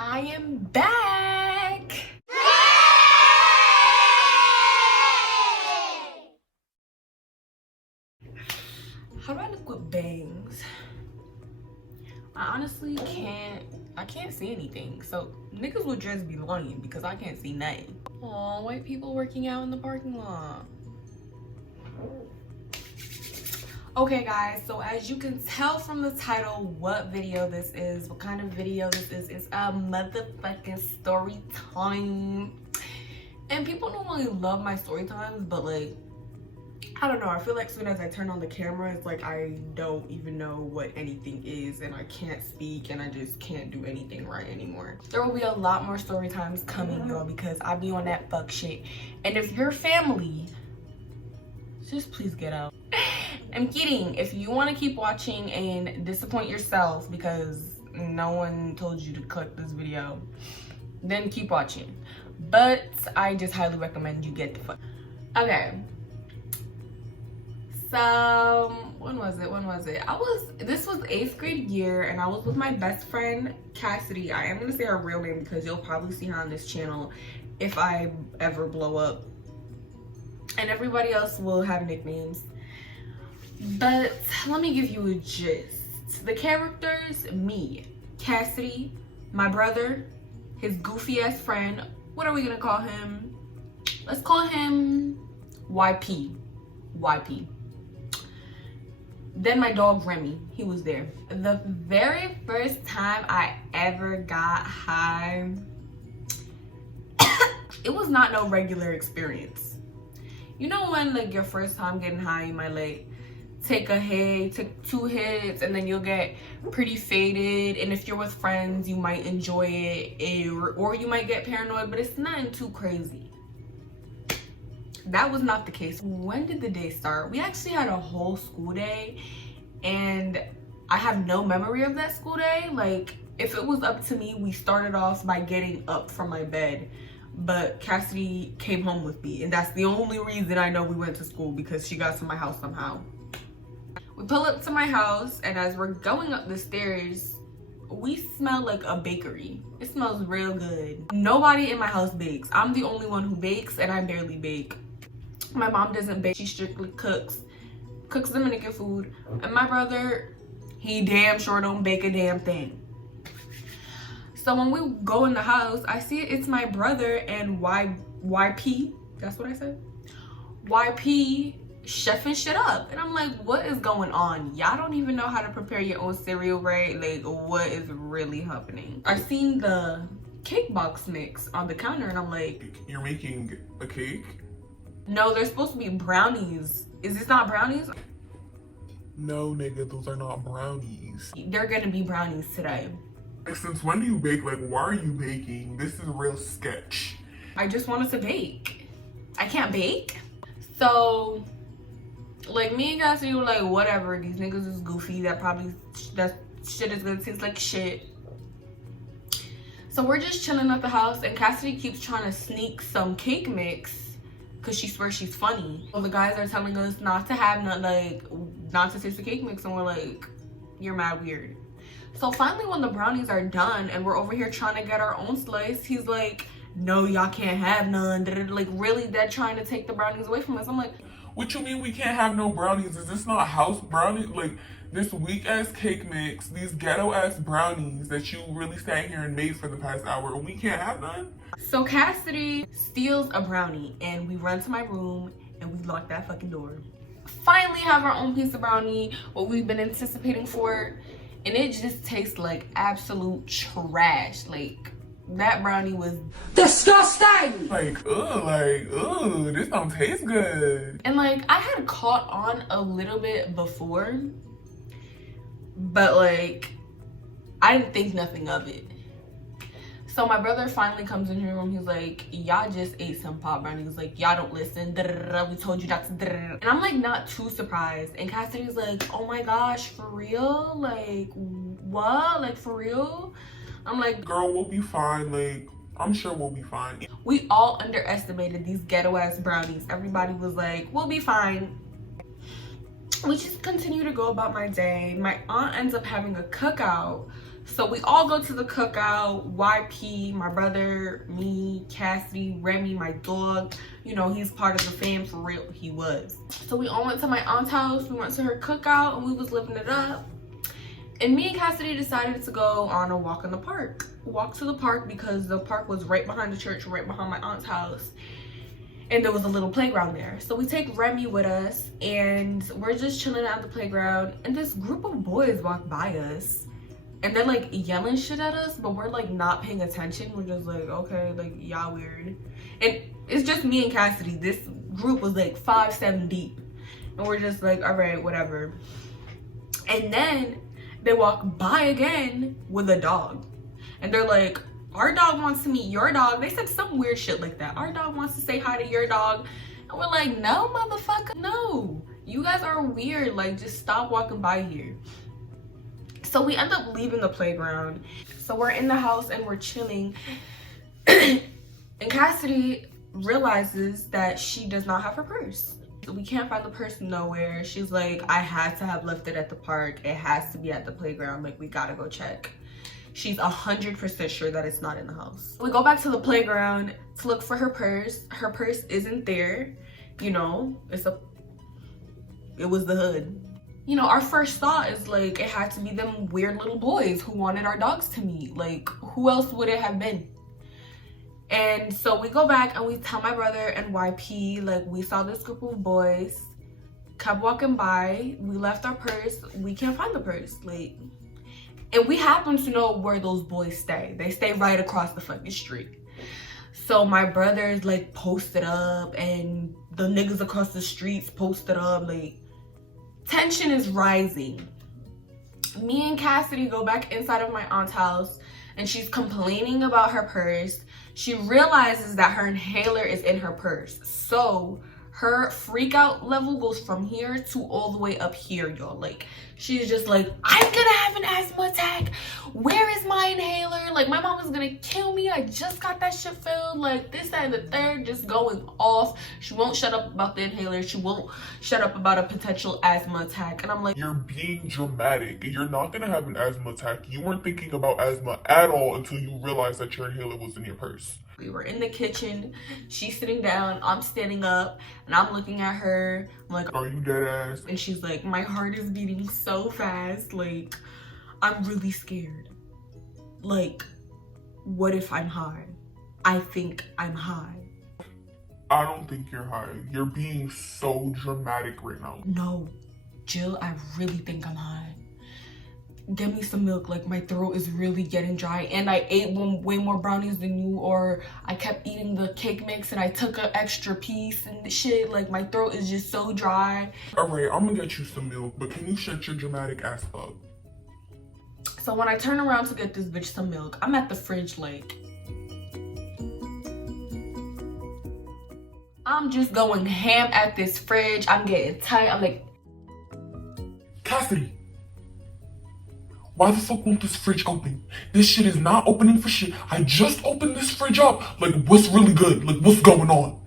I am back. How do I look with bangs? I honestly can't see anything. So niggas would just be lying because I can't see nothing. Aw, white people working out in the parking lot. Okay guys, so as you can tell from the title what video this is, what kind of video this is a motherfucking story time. And people don't really love my story times, but like, I don't know, I feel like as soon as I turn on the camera, it's like I don't even know what anything is and I can't speak and I just can't do anything right anymore. There will be a lot more story times coming, y'all, because I be on that fuck shit. And if you're family, just please get out. I'm kidding. If you want to keep watching and disappoint yourself because no one told you to click this video, then keep watching. But I just highly recommend you get the fuck. Okay. So when was it? This was 8th grade year and I was with my best friend Cassidy. I am gonna say her real name because you'll probably see her on this channel if I ever blow up. And everybody else will have nicknames. But let me give you a gist. The characters: me, Cassidy, my brother, his goofy ass friend. What are we gonna call him? Let's call him YP. YP. Then my dog Remy, he was there. The very first time I ever got high, it was not no regular experience. You know when like your first time getting high, you might like take a hit, take 2 hits, and then you'll get pretty faded. And if you're with friends, you might enjoy it, or you might get paranoid, but it's nothing too crazy. That was not the case. When did the day start? We actually had a whole school day, and I have no memory of that school day. Like, if it was up to me, we started off by getting up from my bed, but Cassidy came home with me, and that's the only reason I know we went to school, because she got to my house somehow. We pull up to my house, and as we're going up the stairs, we smell like a bakery. It smells real good. Nobody in my house bakes. I'm the only one who bakes, and I barely bake. My mom doesn't bake, she strictly cooks Dominican food. And my brother, he damn sure don't bake a damn thing. So when we go in the house, I see it's my brother and YP, that's what I said? YP chefing shit up. And I'm like, what is going on? Y'all don't even know how to prepare your own cereal, right? Like, what is really happening? I seen the cake box mix on the counter and I'm like, you're making a cake? No, they're supposed to be brownies. Is this not brownies? No, nigga, those are not brownies. They're gonna be brownies today. Like, since when do you bake? Like, why are you baking? This is a real sketch. I just wanted to bake. I can't bake. So, like, me and Cassidy were like, whatever, these niggas is goofy. That shit is gonna taste like shit. So we're just chilling at the house and Cassidy keeps trying to sneak some cake mix because she swears she's funny. So the guys are telling us not to have not to taste the cake mix, and we're like, you're mad weird. So finally when the brownies are done and we're over here trying to get our own slice, he's like, no, y'all can't have none. Like, really dead trying to take the brownies away from us. I'm like, what you mean we can't have no brownies? Is this not house brownies? Like, this weak ass cake mix, these ghetto ass brownies that you really sat here and made for the past hour, and we can't have none? So Cassidy steals a brownie and we run to my room and we lock that fucking door. Finally have our own piece of brownie, what we've been anticipating for, and it just tastes like absolute trash. Like, that brownie was disgusting. Like, ugh, this don't taste good. And like, I had caught on a little bit before, but like, I didn't think nothing of it. So my brother finally comes in her room. He's like, y'all just ate some pot brownies. Like, y'all don't listen. We told you not to. And I'm like, not too surprised. And Cassidy's like, oh my gosh, for real? Like, what? Like, for real? I'm like, girl, we'll be fine. Like, I'm sure we'll be fine. We all underestimated these ghetto ass brownies. Everybody was like, we'll be fine. We just continue to go about my day. My aunt ends up having a cookout. So we all go to the cookout. YP, my brother, me, Cassidy, Remy, my dog. You know, he's part of the fam for real. He was. So we all went to my aunt's house. We went to her cookout and we was living it up. And me and Cassidy decided to go on a walk in the park. Walk to the park because the park was right behind the church, right behind my aunt's house. And there was a little playground there. So we take Remy with us and we're just chilling at the playground. And this group of boys walk by us. And they're like yelling shit at us, but we're like not paying attention. We're just like, okay, like y'all weird. And it's just me and Cassidy. This group was like 5-7 deep. And we're just like, all right, whatever. And then they walk by again with a dog. And they're like, our dog wants to meet your dog. They said some weird shit like that. Our dog wants to say hi to your dog. And we're like, no, motherfucker, no. You guys are weird. Like, just stop walking by here. So we end up leaving the playground. So we're in the house and we're chilling. And Cassidy realizes that she does not have her purse. We can't find the purse nowhere. She's like, I had to have left it at the park. It has to be at the playground. Like, we gotta go check. She's 100% sure that it's not in the house. We go back to the playground to look for her purse. Her purse isn't there. You know, it was the hood. You know, our first thought is like, it had to be them weird little boys who wanted our dogs to meet. Like, who else would it have been? And so we go back and we tell my brother and YP, like, we saw this group of boys, kept walking by, we left our purse, we can't find the purse, like, and we happen to know where those boys stay. They stay right across the fucking street. So my brother's like posted up and the niggas across the streets posted up, like, tension is rising. Me and Cassidy go back inside of my aunt's house and she's complaining about her purse. She realizes that her inhaler is in her purse. So her freak out level goes from here to all the way up here, y'all. Like, she's just like, I'm gonna have an asthma attack. Where is my inhaler? Like, my mom is gonna kill me. I just got that shit filled. Like, this, that, and the third, just going off. She won't shut up about the inhaler. She won't shut up about a potential asthma attack. And I'm like, You're being dramatic. You're not gonna have an asthma attack. You weren't thinking about asthma at all until you realized that your inhaler was in your purse. we were in the kitchen. She's sitting down. I'm standing up. And I'm looking at her. I'm like, are you dead ass? and she's like, my heart is beating so fast. Like, I'm really scared. Like, what if I'm high? I think I'm high. I don't think you're high. You're being so dramatic right now. No, Jill, I really think I'm high. Get me some milk. Like, my throat is really getting dry. And I ate way more brownies than you, or I kept eating the cake mix and I took an extra piece and shit. Like, my throat is just so dry. All right, I'm gonna get you some milk, but can you shut your dramatic ass up? So when I turn around to get this bitch some milk, I'm at the fridge like, I'm just going ham at this fridge. I'm getting tight. I'm like, Cassidy, why the fuck won't this fridge open? This shit is not opening for shit. I just opened this fridge up. Like, what's really good? Like, what's going on?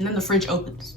and then the fridge opens.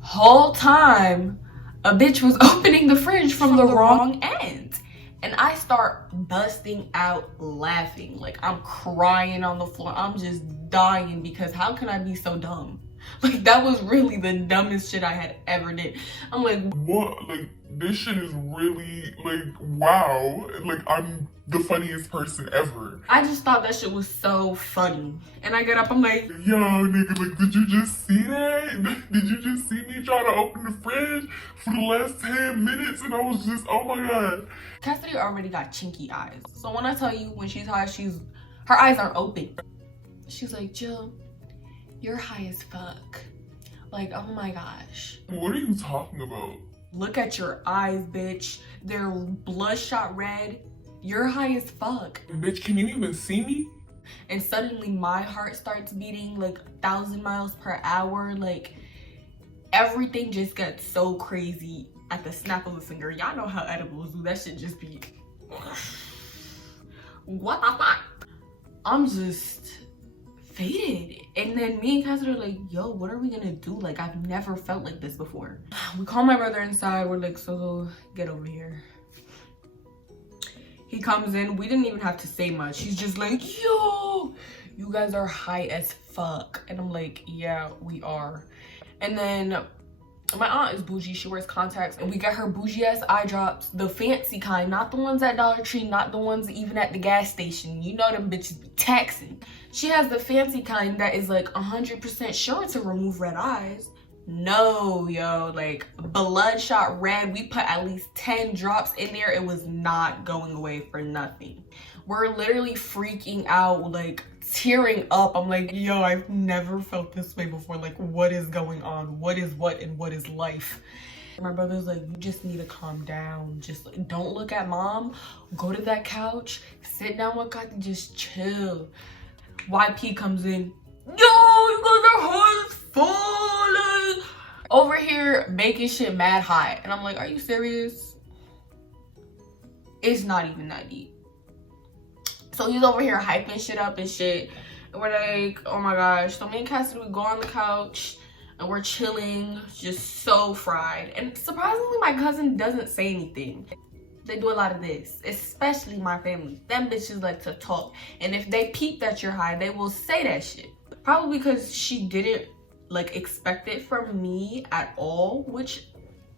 Whole time, a bitch was opening the fridge from the wrong end. And I start busting out laughing. Like, I'm crying on the floor. I'm just dying because how can I be so dumb? Like, that was really the dumbest shit I had ever did. I'm like, What? Like, this shit is really, like, wow. Like, I'm the funniest person ever. I just thought that shit was so funny. And I get up, I'm like, Yo, nigga, like, did you just see that? Did you just see me try to open the fridge for the last 10 minutes? And I was just, oh my God. Cassidy already got chinky eyes. So when I tell you, when she's high, her eyes aren't open. She's like, Jill, you're high as fuck. Like, oh my gosh. What are you talking about? Look at your eyes, bitch. They're bloodshot red. You're high as fuck. Bitch, can you even see me? And suddenly my heart starts beating like 1,000 miles per hour. Like, everything just gets so crazy at the snap of a finger. Y'all know how edibles do. That shit just be, what the fuck? I'm just faded. And then me and Cassidy are like, yo, what are we gonna do? Like, I've never felt like this before. We call my brother inside. We're like, so get over here. He comes in. We didn't even have to say much. He's just like, yo, you guys are high as fuck. And I'm like, yeah, we are. And then my aunt is bougie. She wears contacts, and we got her bougie ass eye drops, the fancy kind, not the ones at Dollar Tree, not the ones even at the gas station. You know them bitches be taxing. She has the fancy kind that is like 100% sure to remove red eyes. No, yo, like bloodshot red. We put at least 10 drops in there. It was not going away for nothing. We're literally freaking out, like tearing up. I'm like, yo, I've never felt this way before. Like, what is going on? What is what and what is life? My brother's like, you just need to calm down. Just don't look at mom. Go to that couch, sit down with God, and just chill. YP comes in. Yo, you guys are high as falling. Over here making shit mad high. And I'm like, are you serious? It's not even that deep. So he's over here hyping shit up and shit. And we're like, oh my gosh. So me and Cassidy, we go on the couch and we're chilling, just so fried. And surprisingly, my cousin doesn't say anything. They do a lot of this, especially my family. Them bitches like to talk. And if they peep that you're high, they will say that shit. Probably because she didn't like expect it from me at all, which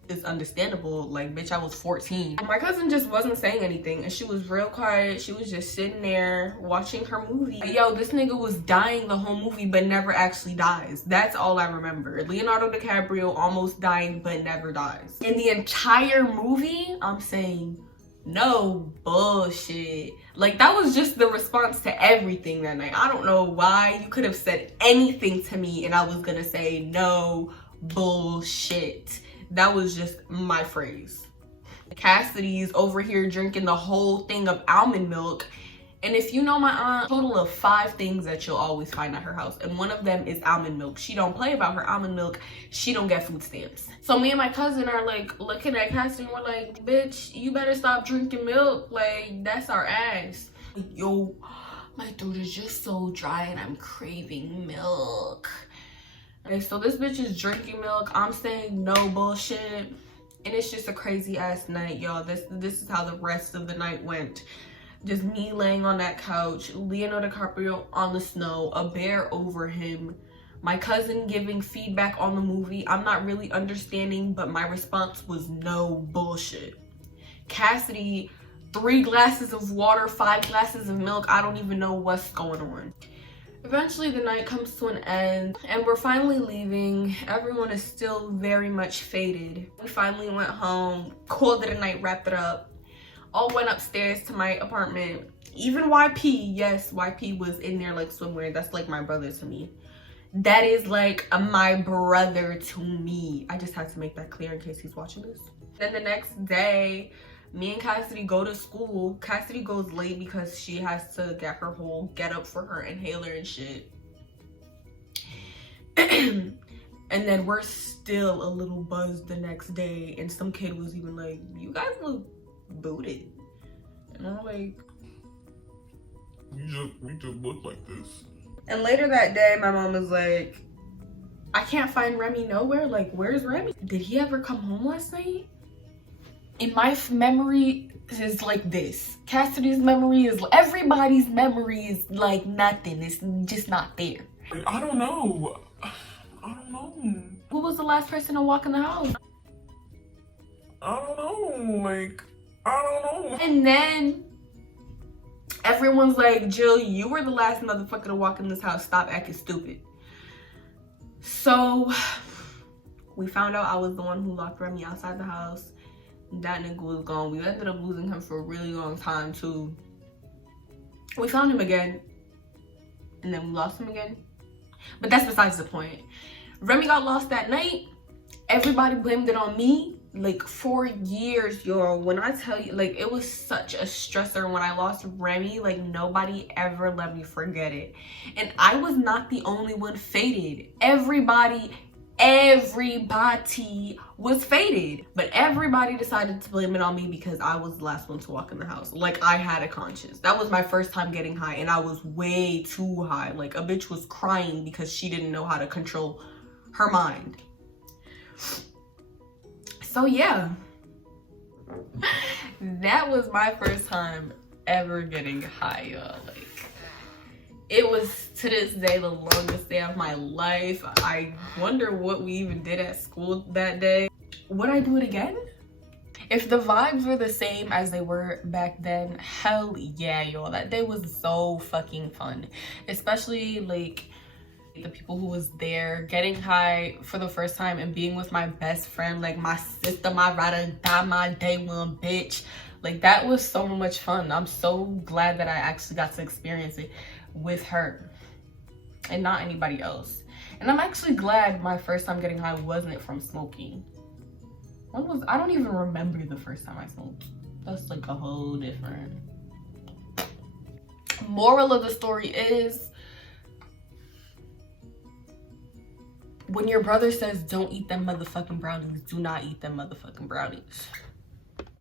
is understandable. Like, bitch, I was 14. My cousin just wasn't saying anything, and she was real quiet. She was just sitting there watching her movie. Yo, this nigga was dying the whole movie but never actually dies. That's all I remember. Leonardo DiCaprio almost dying but never dies. In the entire movie, I'm saying no bullshit. Like, that was just the response to everything that night. I don't know why. You could have said anything to me and I was gonna say no bullshit. That was just my phrase. Cassidy's over here drinking the whole thing of almond milk. And if you know my aunt, total of 5 things that you'll always find at her house. And one of them is almond milk. She don't play about her almond milk. She don't get food stamps. So me and my cousin are like looking at Cassidy and we're like, bitch, you better stop drinking milk. Like, that's our ass. Yo, my throat is just so dry and I'm craving milk. Okay, so this bitch is drinking milk. I'm saying no bullshit. And it's just a crazy ass night, y'all. This is how the rest of the night went. Just me laying on that couch, Leonardo DiCaprio on the snow, a bear over him, my cousin giving feedback on the movie. I'm not really understanding, but my response was no bullshit. Cassidy, 3 glasses of water, 5 glasses of milk. I don't even know what's going on. Eventually the night comes to an end and we're finally leaving. Everyone is still very much faded. We finally went home, called it a night, wrapped it up. All went upstairs to my apartment. Even YP, yes, YP was in there like swimwear. That's like my brother to me. That is like my brother to me. I just had to make that clear in case he's watching this. Then the next day, me and Cassidy go to school. Cassidy goes late because she has to get her whole get up for her inhaler and shit. And then we're still a little buzzed the next day. And some kid was even like, you guys look booted. And I'm like, we just look like this. And later that day, my mom was like, I can't find Remy nowhere. Like, where's Remy? Did he ever come home last night? In my memory is like this. Cassidy's memory is, everybody's memory is like nothing. It's just not there. I don't know. Who was the last person to walk in the house? I don't know. And then everyone's like, Jill, you were the last motherfucker to walk in this house. Stop acting stupid. So we found out I was the one who locked Remy outside the house. That nigga was gone. We ended up losing him for a really long time too. We found him again. And then we lost him again. But that's besides the point. Remy got lost that night. Everybody blamed it on me. Like, for years, y'all. When I tell you, like, it was such a stressor when I lost Remy. Like, nobody ever let me forget it. And I was not the only one faded. Everybody everybody was faded. But everybody decided to blame it on me because I was the last one to walk in the house. Like, I had a conscience. That was my first time getting high, and I was way too high. Like, a bitch was crying because she didn't know how to control her mind. So yeah, that was my first time ever getting high, y'all. Like, it was, to this day, the longest day of my life. I wonder what we even did at school that day. Would I do it again? If the vibes were the same as they were back then, hell yeah, y'all. That day was so fucking fun. Especially, like, the people who was there getting high for the first time and being with my best friend, like my sister, my ride or die, my day one bitch. Like, that was so much fun. I'm so glad that I actually got to experience it with her and not anybody else. And I'm actually glad my first time getting high wasn't from smoking. I don't even remember the first time I smoked. That's like a whole different. Moral of the story is, when your brother says don't eat them motherfucking brownies, do not eat them motherfucking brownies.